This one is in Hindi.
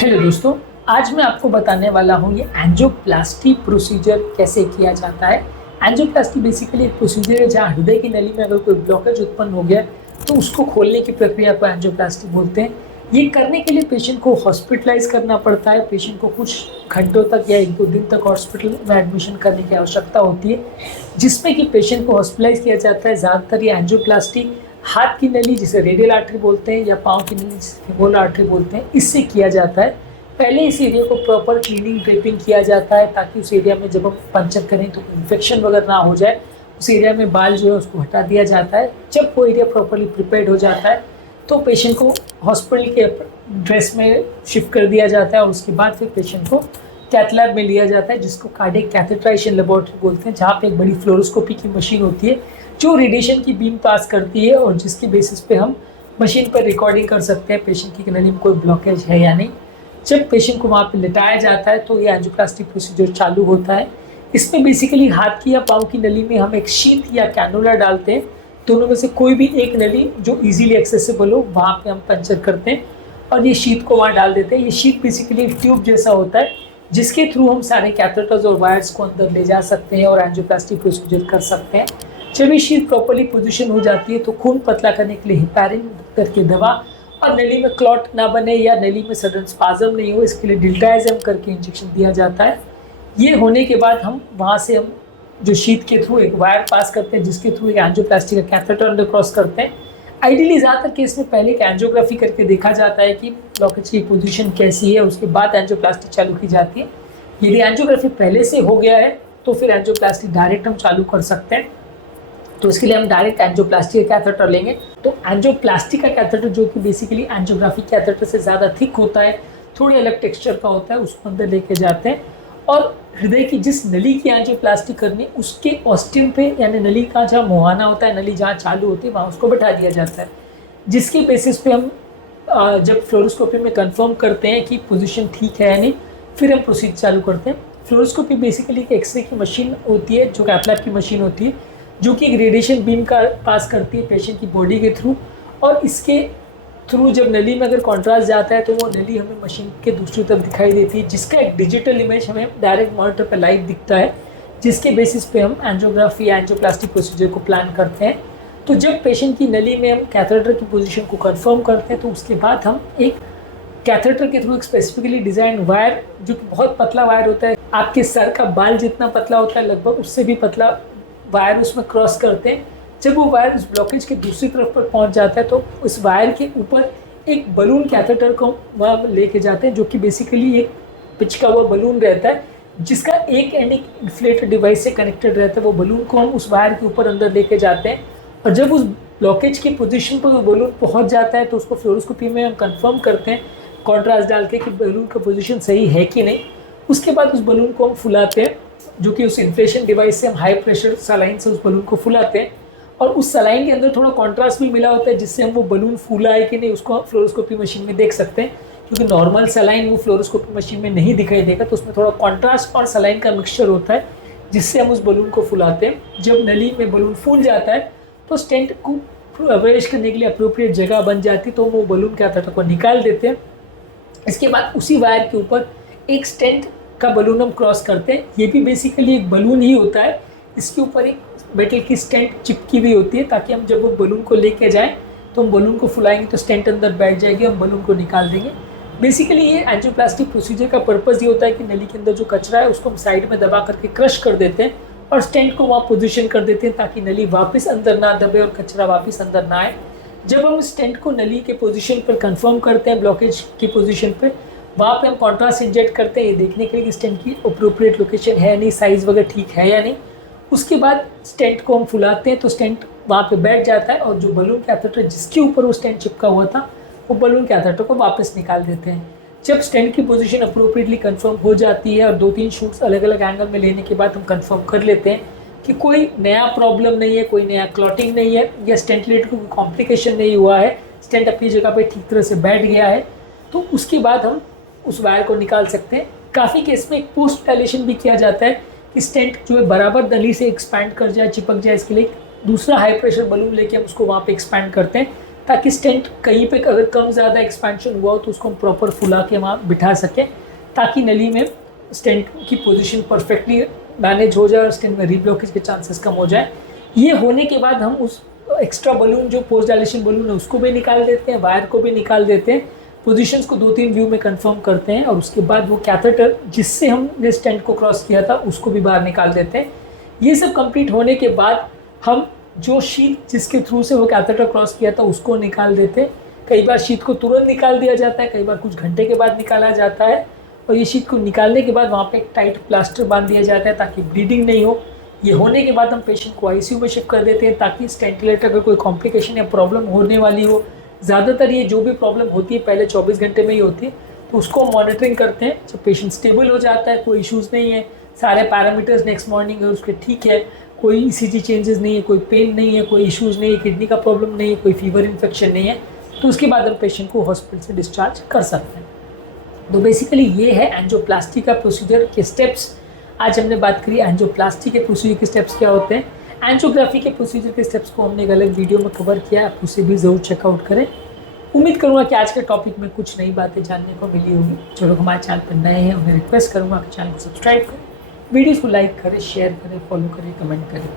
हेलो दोस्तों, आज मैं आपको बताने वाला हूँ ये एंजियोप्लास्टी प्रोसीजर कैसे किया जाता है। एंजियोप्लास्टी बेसिकली एक प्रोसीजर है जहाँ हृदय की नली में अगर कोई ब्लॉकेज उत्पन्न हो गया तो उसको खोलने की प्रक्रिया को एंजियोप्लास्टी बोलते हैं। ये करने के लिए पेशेंट को हॉस्पिटलाइज करना पड़ता है। पेशेंट को कुछ घंटों तक या 1-2 दिन तक हॉस्पिटल में एडमिशन करने की आवश्यकता होती है, जिसमें कि पेशेंट को हॉस्पिटलाइज किया जाता है। ज़्यादातर ये एंजियोप्लास्टी हाथ की नली जिसे रेडियल आर्टरी बोलते हैं या पाँव की नली जिसे फिमोरल आर्टरी बोलते हैं, इससे किया जाता है। पहले इस एरिया को प्रॉपर क्लीनिंग ड्रेपिंग किया जाता है ताकि उस एरिया में जब हम पंचर करें तो इन्फेक्शन वगैरह ना हो जाए। उस एरिया में बाल जो है उसको हटा दिया जाता है। जब वो एरिया प्रॉपरली प्रिपेयर्ड हो जाता है तो पेशेंट को हॉस्पिटल के ड्रेस में शिफ्ट कर दिया जाता है और उसके बाद फिर पेशेंट को कैथ लैब में लिया जाता है, जिसको कार्डियक कैथेटराइजेशन लेबोरेटरी बोलते हैं, जहाँ पे एक बड़ी फ्लोरोस्कोपी की मशीन होती है जो रेडिएशन की बीम पास करती है और जिसके बेसिस पे हम मशीन पर रिकॉर्डिंग कर सकते हैं पेशेंट की नली में कोई ब्लॉकेज है या नहीं। जब पेशेंट को वहाँ पे लिटाया जाता है तो ये एंजियोप्लास्टी प्रोसीजर चालू होता है। इसमें बेसिकली हाथ की या पाँव की नली में हम एक शीट या कैनुला डालते हैं। दोनों में से कोई भी एक नली जो इजीली एक्सेसिबल हो वहाँ पे हम पंचर करते हैं और ये शीट को वहाँ डाल देते हैं। ये शीट बेसिकली एक ट्यूब जैसा होता है जिसके थ्रू हम सारे कैथेटर्स और वायर्स को अंदर ले जा सकते हैं और एंजियोप्लास्टी प्रोसीजर कर सकते हैं। जब ये शीट प्रॉपर्ली पोजीशन हो जाती है तो खून पतला करने के लिए हेपारिन करके दवा और नली में क्लॉट ना बने या नली में सडन स्पाज्म नहीं हो इसके लिए डिल्टाइजम करके इंजेक्शन दिया जाता है। ये होने के बाद हम वहाँ से हम जो शीट के थ्रू एक वायर पास करते हैं जिसके थ्रू एक एंजियोप्लास्टी का कैथेटर अंडर क्रॉस करते हैं। आइडियली ज़्यादातर केस में पहले एक एंजियोग्राफी करके देखा जाता है कि ब्लॉकेज की पोजीशन कैसी है, उसके बाद एंजियोप्लास्टी चालू की जाती है। यदि एंजियोग्राफी पहले से हो गया है तो फिर एंजियोप्लास्टी डायरेक्ट हम चालू कर सकते हैं। तो इसके लिए हम डायरेक्ट एंजियोप्लास्टी का कैथेटर लेंगे। तो एंजियोप्लास्टी का कैथेटर जो कि बेसिकली एंजियोग्राफी कैथेटर से ज़्यादा थिक होता है, थोड़े अलग टेक्सचर का होता है, उसको अंदर लेके जाते हैं और हृदय की जिस नली की एंजियोप्लास्टी करनी उसके ऑस्टियम पे यानी नली का जहाँ मुहाना होता है, नली जहाँ चालू होती है वहाँ उसको बैठा दिया जाता है, जिसके बेसिस पे हम जब फ्लोरोस्कोपी में कंफर्म करते हैं कि पोजीशन ठीक है या नहीं, फिर हम प्रोसीजर चालू करते हैं। फ्लोरोस्कोपी बेसिकली एक एक्सरे की मशीन होती है जो कैथ लैब की मशीन होती है, जो कि एक रेडिएशन बीम का पास करती है पेशेंट की बॉडी के थ्रू और इसके थ्रू जब नली में अगर कॉन्ट्रास्ट जाता है तो वो नली हमें मशीन के दूसरी तरफ दिखाई देती है, जिसका एक डिजिटल इमेज हमें डायरेक्ट मॉनिटर पर लाइव दिखता है, जिसके बेसिस पे हम एंजियोग्राफी या एंजियोप्लास्टिक प्रोसीजर को प्लान करते हैं। तो जब पेशेंट की नली में हम कैथेटर की पोजीशन को कंफर्म करते हैं तो उसके बाद हम एक कैथेटर के थ्रू एक स्पेसिफिकली डिज़ाइन वायर, जो कि बहुत पतला वायर होता है, आपके सर का बाल जितना पतला होता है लगभग उससे भी पतला वायर उसमें क्रॉस करते हैं। जब वो वायर उस ब्लॉकेज के दूसरी तरफ पर पहुंच जाता है तो उस वायर के ऊपर एक बलून कैथेटर को वहाँ लेके जाते हैं, जो कि बेसिकली एक पिचका हुआ बलून रहता है जिसका एक एंड एक इन्फ्लेटर डिवाइस से कनेक्टेड रहता है। वो बलून को हम उस वायर के ऊपर अंदर लेके जाते हैं और जब उस ब्लॉकेज की पोजीशन पर वो बलून पहुंच जाता है तो उसको फ्लोरोस्कोपी में हम कंफर्म करते हैं कॉन्ट्रास्ट डाल के कि बलून का पोजीशन सही है कि नहीं। उसके बाद उस बलून को हम फुलाते हैं, जो कि उस इन्फ्लेशन डिवाइस से हम हाई प्रेशर सलाइन से उस बलून को फुलाते हैं और उस सलाइन के अंदर थोड़ा कॉन्ट्रास्ट भी मिला होता है जिससे हम वो बलून फूला है कि नहीं उसको फ्लोरोस्कोपी मशीन में देख सकते हैं, क्योंकि नॉर्मल सलाइन वो फ्लोरोस्कोपी मशीन में नहीं दिखाई देगा। तो उसमें थोड़ा कॉन्ट्रास्ट और सलाइन का मिक्सचर होता है जिससे हम उस बलून को फुलाते हैं। जब नली में बलून फूल जाता है तो स्टेंट को प्रवेश करने के लिए अप्रोप्रिएट जगह बन जाती है, तो वो बलून कैथेटर को निकाल देते हैं। इसके बाद उसी वायर के ऊपर एक स्टेंट का बलून हम क्रॉस करते हैं। ये भी बेसिकली एक बलून ही होता है, इसके ऊपर एक मेटल की स्टेंट चिपकी हुई होती है ताकि हम जब वो बलून को लेके जाएं तो हम बलून को फुलाएंगे तो स्टेंट अंदर बैठ जाएगी, हम बलून को निकाल देंगे। बेसिकली ये एंजियोप्लास्टिक प्रोसीजर का पर्पज़ ये होता है कि नली के अंदर जो कचरा है उसको हम साइड में दबा करके क्रश कर देते हैं और स्टेंट को वहाँ पोजीशन कर देते हैं ताकि नली वापस अंदर ना दबे और कचरा वापस अंदर ना आए। जब हम स्टेंट को नली के पोजीशन पर कंफर्म करते हैं ब्लॉकेज की पोजीशन पे, वहाँ पे हम कॉन्ट्रास्ट इंजेक्ट करते हैं ये देखने के लिए कि स्टेंट की अप्रोप्रिएट लोकेशन है नहीं, साइज़ वगैरह ठीक है या नहीं। उसके बाद स्टेंट को हम फुलाते हैं तो स्टेंट वहाँ पे बैठ जाता है और जो बलून कैथेटर जिसके ऊपर वो स्टेंट चिपका हुआ था वो बलून कैथेटर को वापस निकाल देते हैं। जब स्टेंट की पोजीशन अप्रोप्रिएटली कंफर्म हो जाती है और 2-3 शूट्स अलग अलग एंगल में लेने के बाद हम कंफर्म कर लेते हैं कि कोई नया प्रॉब्लम नहीं है, कोई नया क्लॉटिंग नहीं है या स्टेंट रिलेटेड कोई कॉम्प्लिकेशन नहीं हुआ है, स्टेंट अपनी जगह पे ठीक तरह से बैठ गया है, तो उसके बाद हम उस वायर को निकाल सकते हैं। काफ़ी केस में एक पोस्ट डायलेशन भी किया जाता है कि स्टेंट जो है बराबर नली से एक्सपैंड कर जाए, चिपक जाए, इसके लिए दूसरा हाई प्रेशर बलून लेके हम उसको वहाँ पे एक्सपैंड करते हैं ताकि स्टेंट कहीं पे अगर कम ज़्यादा एक्सपेंशन हुआ हो तो उसको हम प्रॉपर फुला के वहाँ बिठा सकें, ताकि नली में स्टेंट की पोजीशन परफेक्टली मैनेज हो जाए और स्टेंट में रीब्लॉकेज के चांसेस कम हो जाए। ये होने के बाद हम उस एक्स्ट्रा बलून जो पोस्ट डायलेशन बलून है उसको भी निकाल देते हैं, वायर को भी निकाल देते हैं, पोजीशंस को 2-3 व्यू में कंफर्म करते हैं और उसके बाद वो कैथेटर जिससे हमने स्टेंट को क्रॉस किया था उसको भी बाहर निकाल देते हैं। ये सब कंप्लीट होने के बाद हम जो शीट जिसके थ्रू से वो कैथेटर क्रॉस किया था उसको निकाल देते हैं। कई बार शीट को तुरंत निकाल दिया जाता है, कई बार कुछ घंटे के बाद निकाला जाता है, और ये शीट को निकालने के बाद वहाँ पे एक टाइट प्लास्टर बांध दिया जाता है ताकि ब्लीडिंग नहीं हो। ये होने के बाद हम पेशेंट को आईसीयू में शिफ्ट कर देते हैं ताकि स्टेंट रिलेटेड अगर कोई कॉम्प्लिकेशन या प्रॉब्लम होने वाली हो, ज़्यादातर ये जो भी प्रॉब्लम होती है पहले 24 घंटे में ही होती है, तो उसको मॉनिटरिंग करते हैं। जब पेशेंट स्टेबल हो जाता है, कोई इश्यूज़ नहीं है, सारे पैरामीटर्स नेक्स्ट मॉर्निंग अगर उसके ठीक है, कोई ईसीजी चेंजेस नहीं है, कोई पेन नहीं है, कोई इश्यूज़ नहीं है, किडनी का प्रॉब्लम नहीं है, कोई फीवर इन्फेक्शन नहीं है, तो उसके बाद हम पेशेंट को हॉस्पिटल से डिस्चार्ज कर सकते हैं। तो बेसिकली ये है एंजियोप्लास्टी का प्रोसीजर के स्टेप्स। आज हमने बात करी एंजियोप्लास्टी के प्रोसीजर के स्टेप्स क्या होते हैं। एंजियोग्राफी के प्रोसीजर के स्टेप्स को हमने एक अलग वीडियो में कवर किया है, आप उसे भी ज़रूर चेकआउट करें। उम्मीद करूँगा कि आज के टॉपिक में कुछ नई बातें जानने को मिली होगी। जो लोग हमारे चैनल पर नए हैं उन्हें रिक्वेस्ट करूँगा कि चैनल को सब्सक्राइब करें, वीडियोज़ को लाइक करें, शेयर करें, फॉलो करें, कमेंट करें।